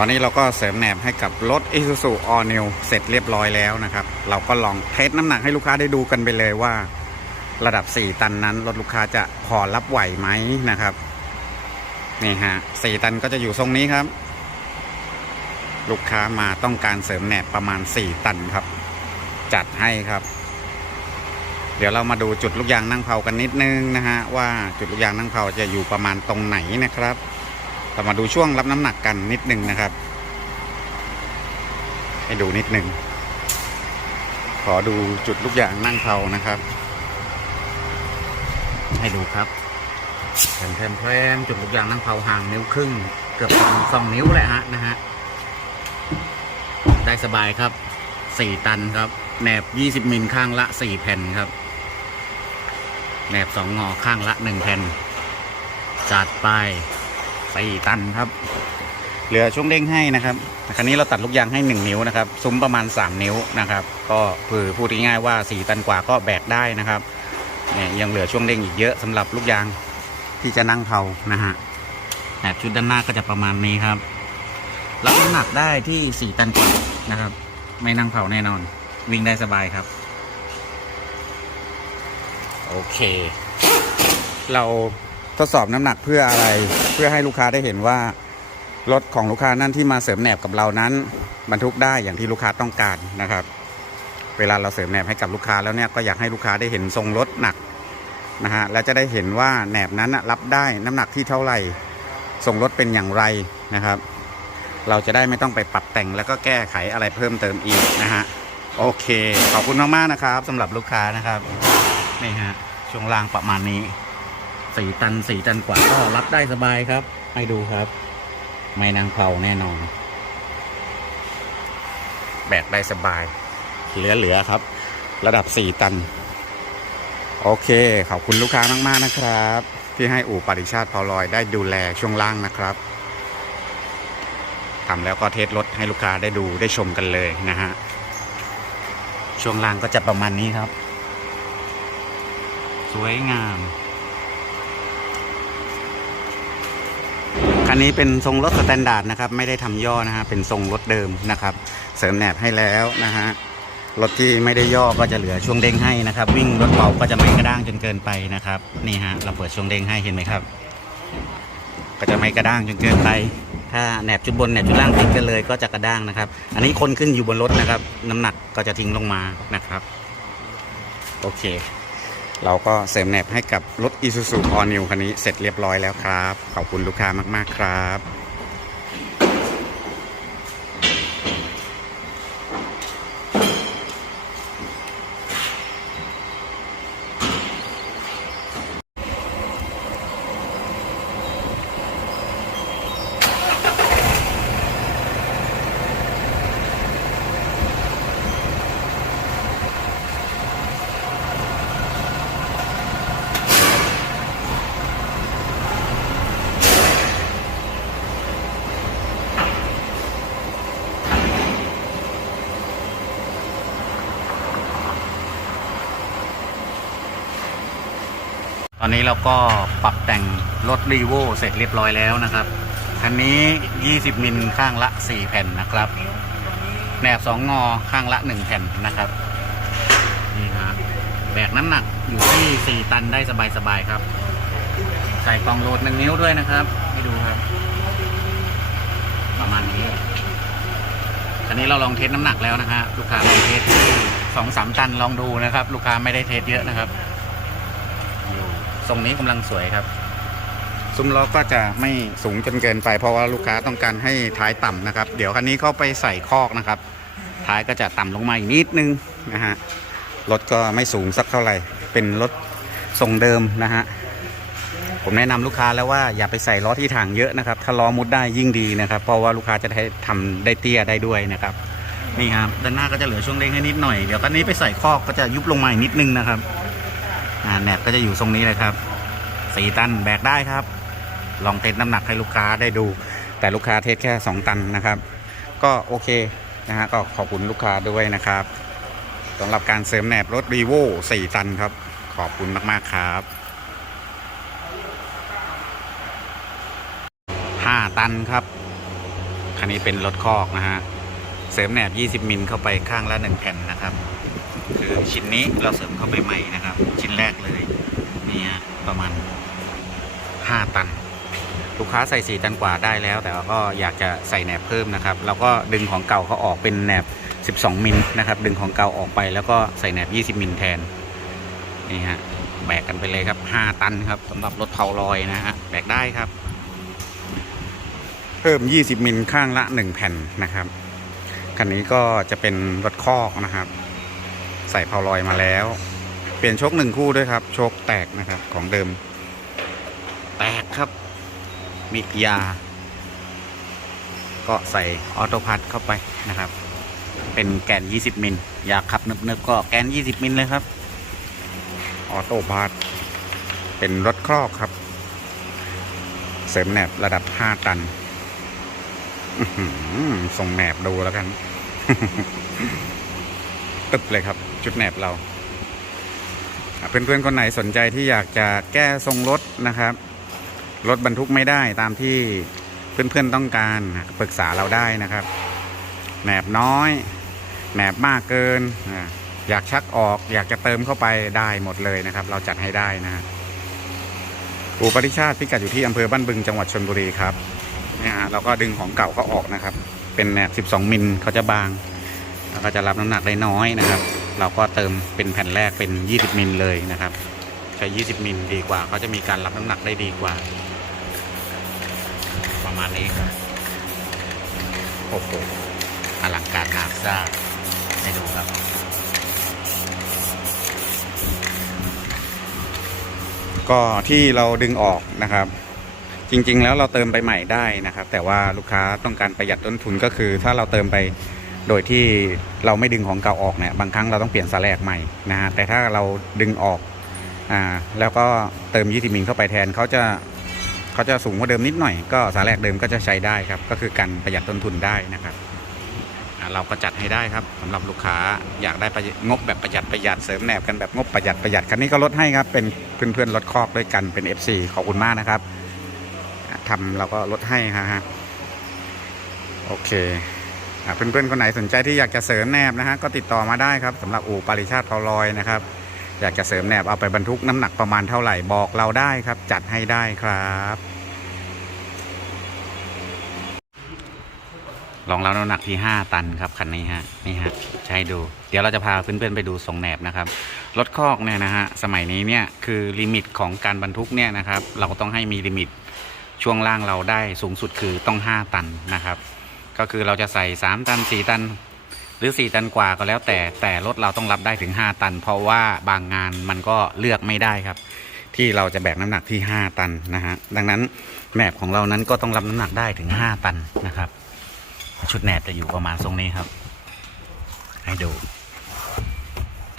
ตอนนี้เราก็เสริมแหนบให้กับรถ Isuzu All New เสร็จเรียบร้อยแล้วนะครับ เราก็ลองเทสน้ำหนักให้ลูกค้าได้ดูกันไปเลยว่า ระดับ 4 ตันนั้น รถลูกค้าจะพอรับไหวไหมนะครับ นี่ฮะ4ตันก็จะอยู่ทรงนี้ครับ ลูกค้ามาต้องการเสริมแหนบประมาณ 4 ตันครับ จัดให้ครับ เดี๋ยวเรามาดูจุดลูกยางนั่งเผากันนิดนึงนะฮะว่าจุดลูกยางนั่งเผาจะอยู่ประมาณตรงไหนนะครับ เรามาดูช่วงรับน้ำหนักกันนิดนึงนะครับ ให้ดูนิดนึง ขอดูจุดลูกยางนั่งเผานะครับ ให้ดูครับแผ่นแผ่นแพรมจุดลูกยางนั่งเผาห่างนิ้วครึ่ง เกือบสองสองนิ้วแหละฮะนะฮะได้สบายครับสี่ตันครับแหนบยี่สิบมิลข้างละสี่แผ่นครับแหนบสองงอข้างละหนึ่งแผ่นจัดไป สี่ตันครับ เหลือช่วงเด้งให้นะครับครั้นี้เราตัดลูกยางให้หนึ่งนิ้วนะครับ ซุ้มประมาณสามนิ้วนะครับ ก็คือพูดง่ายๆว่าสี่ตันกว่าก็แบกได้นะครับเนี่ยยังเหลือช่วงเด้งอีกเยอะสำหรับลูกยางที่จะนั่งเผานะฮะแหนบชุดด้านหน้าก็จะประมาณนี้ครับรับน้ำหนักได้ที่สี่ตันกว่านะครับ ไม่นั่งเผาแน่นอน วิ่งได้สบายครับ โอเค เรา ทดสอบน้ำหนักเพื่ออะไร เพื่อให้ลูกค้าได้เห็นว่า รถของลูกค้านั่นที่มาเสริมแหนบกับเรานั้น บรรทุกได้อย่างที่ลูกค้าต้องการนะครับ เวลาเราเสริมแหนบให้กับลูกค้าแล้วเนี่ยก็อยากให้ลูกค้าได้เห็นทรงรถหนักนะฮะและจะได้เห็นว่าแหนบนั้นรับได้น้ำหนักที่เท่าไหร่ทรงรถเป็นอย่างไรนะครับ เราจะได้ไม่ต้องไปปรับแต่งแล้วก็แก้ไขอะไรเพิ่มเติมอีกนะฮะโอเค ขอบคุณมากๆนะครับสำหรับลูกค้านะครับนี่ฮะช่วงล่างประมาณนี้ สี่ตันสี่ตันกว่าก็รับได้สบายครับ ให้ดูครับ ไม่นางเผาแน่นอน แบกได้สบาย เหลือๆครับ ระดับ4ตัน โอเค ขอบคุณลูกค้ามากๆนะครับ ที่ให้อู่ปริชาติพอลอยได้ดูแลช่วงล่างนะครับทำแล้วก็เทสรถให้ลูกค้าได้ดูได้ชมกันเลยนะฮะ ช่วงล่างก็จะประมาณนี้ครับ สวยงาม คันนี้เป็นทรงรถสแตนดาร์ดนะครับ ไม่ได้ทำย่อนะฮะเป็นทรงรถเดิมนะครับ เสริมแหนบให้แล้วนะฮะรถที่ไม่ได้ย่อก็จะเหลือช่วงเด้งให้นะครับ วิ่งรถเบาก็จะไม่กระด้างจนเกินไปนะครับนี่ฮะเราเปิดช่วงเด้งให้เห็นไหมครับ ก็จะไม่กระด้างจนเกินไป ถ้าแหนบจุดบนแหนบจุดล่างติดกันเลยก็จะกระด้างนะครับ อันนี้คนขึ้นอยู่บนรถนะครับ น้ำหนักก็จะทิ้งลงมานะครับ โอเค เราก็เสริมแหนบให้กับรถ Isuzu All New คันนี้เสร็จเรียบร้อยแล้วครับ ขอบคุณลูกค้ามาก ๆ ครับ อนนี้เราก็ปรับแต่งรถรีโวเสร็จเรียบร้อยแล้วนะครับ คันนี้ 20 มิลข้างละ 4 แผ่นนะครับแหนบ2งอข้างละ 1 แผ่นนะครับนี่ฮะแบกน้ำหนักอยู่ที่ 4 ตันได้สบายๆครับ ใส่กล่องโหลดหนึ่งนิ้วด้วยนะครับ ให้ดูครับ ประมาณนี้คันนี้เราลองเทสน้ำหนักแล้วนะฮะลูกค้าลองเทสที่สองสามตันลองดูนะครับ ลูกค้าไม่ได้เทสเยอะนะครับ ทรงนี้กำลังสวยครับ ซุ้มล้อก็จะไม่สูงจนเกินไป เพราะว่าลูกค้าต้องการให้ท้ายต่ำนะครับ เดี๋ยวคันนี้เขาไปใส่คอกนะครับ ท้ายก็จะต่ำลงมาอีกนิดนึงนะฮะรถก็ไม่สูงสักเท่าไหร่ เป็นรถทรงเดิมนะฮะผมแนะนำลูกค้าแล้วว่าอย่าไปใส่ล้อที่ทางเยอะนะครับ ถ้าล้อมุดได้ยิ่งดีนะครับ เพราะว่าลูกค้าจะได้ทำได้เตี้ยได้ด้วยนะครับนี่ครับด้านหน้าก็จะเหลือช่วงเด้งให้นิดหน่อยเดี๋ยวคันนี้ไปใส่คอกก็จะยุบลงมาอีกนิดนึงนะครับ อ่าแหนบก็จะอยู่ทรงนี้เลยครับสี่ตันแบกได้ครับ ลองเทสน้ำหนักให้ลูกค้าได้ดู แต่ลูกค้าเทสแค่2ตันนะครับ ก็โอเคนะฮะก็ขอบคุณลูกค้าด้วยนะครับสำหรับการเสริมแหนบรถรีโว4ตันครับ ขอบคุณมาก ๆ ครับ5ตันครับ คันนี้เป็นรถคอกนะฮะ เสริมแหนบ 20 มิลเข้าไปข้างละ 1 แผ่นนะครับ คือชิ้นนี้เราเสริมเข้าไปใหม่นะครับ ชิ้นแรกเลยนี่ฮะประมาณ 5 ตัน ลูกค้าใส่ 4 ตันกว่าได้แล้ว แต่ว่าก็อยากจะใส่แหนบเพิ่มนะครับเราก็ดึงของเก่าเขาออกเป็นแหนบ 12 มิลนะครับดึงของเก่าออกไปแล้วก็ใส่แหนบ 20 มิลแทนนี่ฮะแบกกันไปเลยครับ 5 ตันครับสำหรับรถเผาลอยนะฮะแบกได้ครับ เพิ่ม 20 มิลข้างละ 1 แผ่นนะครับคันนี้ก็จะเป็นรถคอกนะครับ ใส่เผาลอยมาแล้ว เปลี่ยนโชคหนึ่งคู่ด้วยครับโชคแตกนะครับของเดิม แตกครับมิยา ก็ใส่ออโต้พัทเข้าไปนะครับ เป็นแกน 20 มิล อยากขับเนิบๆก็แกน 20 มิลเลยครับ ออโต้พัทเป็นรถครอกครับ เสริมแหนบระดับ 5 ตันอื้อหือส่งแหนบดูแล้วกัน ตึบเลยครับ ชุดแนบเรา เพื่อนๆคนไหนสนใจที่อยากจะแก้ทรงรถนะครับ รถบรรทุกไม่ได้ตามที่เพื่อนๆต้องการปรึกษาเราได้นะครับแหนบน้อยแหนบมากเกิน อยากชักออกอยากจะเติมเข้าไปได้หมดเลยนะครับ เราจัดให้ได้นะอู่ปริชาติพิกัดอยู่ที่อำเภอบ้านบึงจังหวัดชลบุรีครับเนี่ยฮะเราก็ดึงของเก่าเขาออกนะครับ เป็นแหนบ 12 มิลเขาจะบาง แล้วก็จะรับน้ำหนักได้น้อยนะครับ เราก็เติมเป็นแผ่นแรกเป็น 20 มิลเลยนะครับ ใช้ 20 มิลดีกว่าเขาจะมีการรับน้ำหนักได้ดีกว่า ประมาณนี้ครับโอ้โหอลังการงามสร้างให้ดูครับ ก็ที่เราดึงออกนะครับ จริง ๆ แล้วเราเติมไปใหม่ได้นะครับ แต่ว่าลูกค้าต้องการประหยัดต้นทุนก็คือ ถ้าเราเติมไป โดยที่เราไม่ดึงของเก่าออกเนี่ยบางครั้งเราต้องเปลี่ยนสแลกใหม่นะฮะแต่ถ้าเราดึงออกอ่าแล้วก็เติมยี่สิบมิลเข้าไปแทนเขาจะเขาจะสูงกว่าเดิมนิดหน่อย ก็สแลกเดิมก็จะใช้ได้ครับ ก็คือการประหยัดต้นทุนได้นะครับเราก็จัดให้ได้ครับสำหรับลูกค้าอยากได้งบแบบประหยัดประหยัดเสริมแหนบกันแบบงบประหยัดประหยัดคันนี้ก็ลดให้ครับเป็นเพื่อนๆลดคอกด้วยกันเป็น FC ขอบคุณมากนะครับทำเราก็ลดให้ฮะโอเค เพื่อนๆคนไหนสนใจที่อยากจะเสริมแนบนะฮะก็ติดต่อมาได้ครับสำหรับอู่ปริชาติเผาลอยนะครับอยากจะเสริมแนบเอาไปบรรทุกน้ำหนักประมาณเท่าไหร่บอกเราได้ครับ จัดให้ได้ครับรองรับน้ำหนักที่ 5 ตันครับคันนี้ฮะนี่ฮะให้ดู เดี๋ยวเราจะพาเพื่อนๆไปดูทรงแหนบนะครับรถคอกเนี่ยนะฮะสมัยนี้เนี่ยคือลิมิตของการบรรทุกเนี่ยนะครับ เราต้องให้มีลิมิตช่วงล่างเราได้สูงสุดคือต้อง 5 ตันนะครับ ก็คือเราจะใส่ 3 ตัน 4 ตัน หรือ 4 ตันกว่าก็แล้วแต่แต่รถเราต้องรับได้ถึง 5 ตัน เพราะว่าบางงานมันก็เลือกไม่ได้ครับ ที่เราจะแบกน้ำหนักที่ 5 ตันนะฮะดังนั้นแหนบของเรานั้นก็ต้องรับน้ำหนักได้ถึง 5 ตันนะครับ ชุดแหนบจะอยู่ประมาณทรงนี้ครับ ให้ดู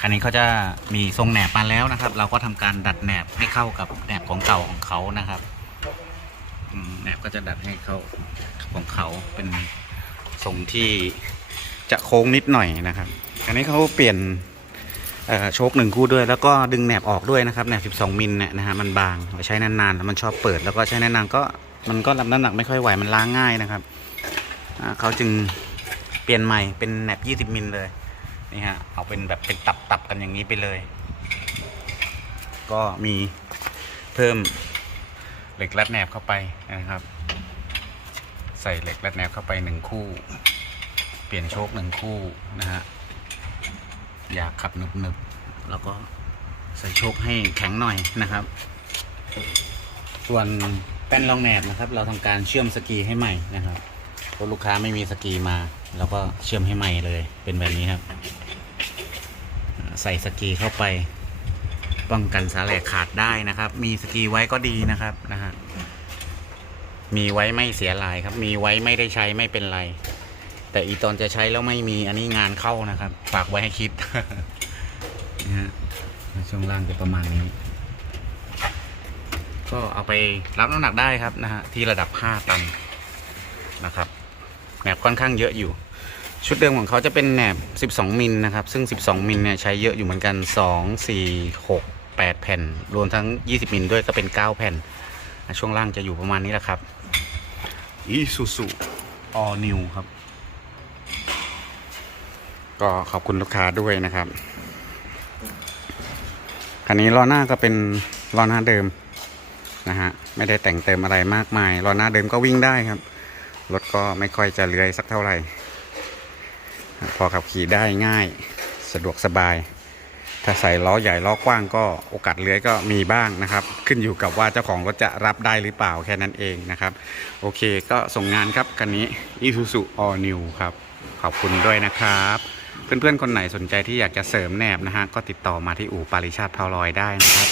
คันนี้เขาจะมีทรงแหนบมาแล้วนะครับ เราก็ทำการดัดแหนบให้เข้ากับแหนบของเก่าของเขานะครับแหนบก็จะดัดให้เข้าของเขาเป็น ทรงที่จะโค้งนิดหน่อยนะครับ อันนี้เขาเปลี่ยนโชคหนึ่งคู่ด้วย แล้วก็ดึงแหนบออกด้วยนะครับแหนบ 12 มิลเนี่ยนะฮะมันบางใช้นานๆแล้วมันชอบเปิด แล้วก็ใช้นานๆก็มันก็รับน้ำหนักไม่ค่อยไหวมันล้างง่ายนะครับเขาจึงเปลี่ยนใหม่เป็นแหนบ 20 มิลเลยนี่ฮะเอาเป็นแบบเป็นตับตับๆกันอย่างนี้ไปเลย ก็มีเพิ่มเหล็กรัดแหนบเข้าไปนะครับ ใส่เหล็กรัดแนบเข้าไปหนึ่งคู่ เปลี่ยนโชคหนึ่งคู่นะฮะอยากขับหนึบๆแล้วก็ใส่โชคให้แข็งหน่อยนะครับ ส่วนแป้นรองแหนบนะครับ เราทำการเชื่อมสกีให้ใหม่นะครับเพราะลูกค้าไม่มีสกีมาเราก็เชื่อมให้ใหม่เลยเป็นแบบนี้ครับ ใส่สกีเข้าไปป้องกันสาแหลกขาดได้นะครับ มีสกีไว้ก็ดีนะครับนะฮะ มีไว้ไม่เสียลายครับ มีไว้ไม่ได้ใช้ไม่เป็นไร แต่อีตอนจะใช้แล้วไม่มีอันนี้งานเข้านะครับ ฝากไว้ให้คิดนะฮะช่วงล่างจะประมาณนี้ ก็เอาไปรับน้ำหนักได้ครับนะฮะที่ระดับ 5 ตันนะครับแหนบค่อนข้างเยอะอยู่ ชุดเดิมของเขาจะเป็นแหนบ 12 มิลนะครับ ซึ่ง 12 มิลเนี่ยใช้เยอะอยู่เหมือนกัน 2 4 6 8 แผ่น รวมทั้ง 20 มิลด้วยก็เป็น 9 แผ่น ช่วงล่างจะอยู่ประมาณนี้แหละครับ อีซูซู all new ครับ ก็ขอบคุณลูกค้าด้วยนะครับ คันนี้ล้อหน้าก็เป็นล้อหน้าเดิมนะฮะ ไม่ได้แต่งเติมอะไรมากมายล้อหน้าเดิมก็วิ่งได้ครับ รถก็ไม่ค่อยจะเลื้อยสักเท่าไหร่ พอขับขี่ได้ง่าย สะดวกสบาย ถ้าใส่ล้อใหญ่ล้อกว้างก็โอกาสเลื้อยก็มีบ้างนะครับ ขึ้นอยู่กับว่าเจ้าของรถจะรับได้หรือเปล่าแค่นั้นเองนะครับ โอเคก็ส่งงานครับคันนี้ Isuzu All New ครับ ขอบคุณด้วยนะครับ เพื่อนๆ คนไหนสนใจที่อยากจะเสริมแหนบนะฮะ ก็ติดต่อมาที่อู่ปาริชาติพาวลอยได้นะครับ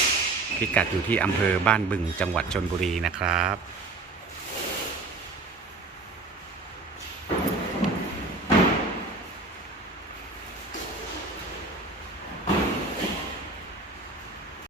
พิกัดอยู่ที่อำเภอบ้านบึงจังหวัดชนบุรีนะครับ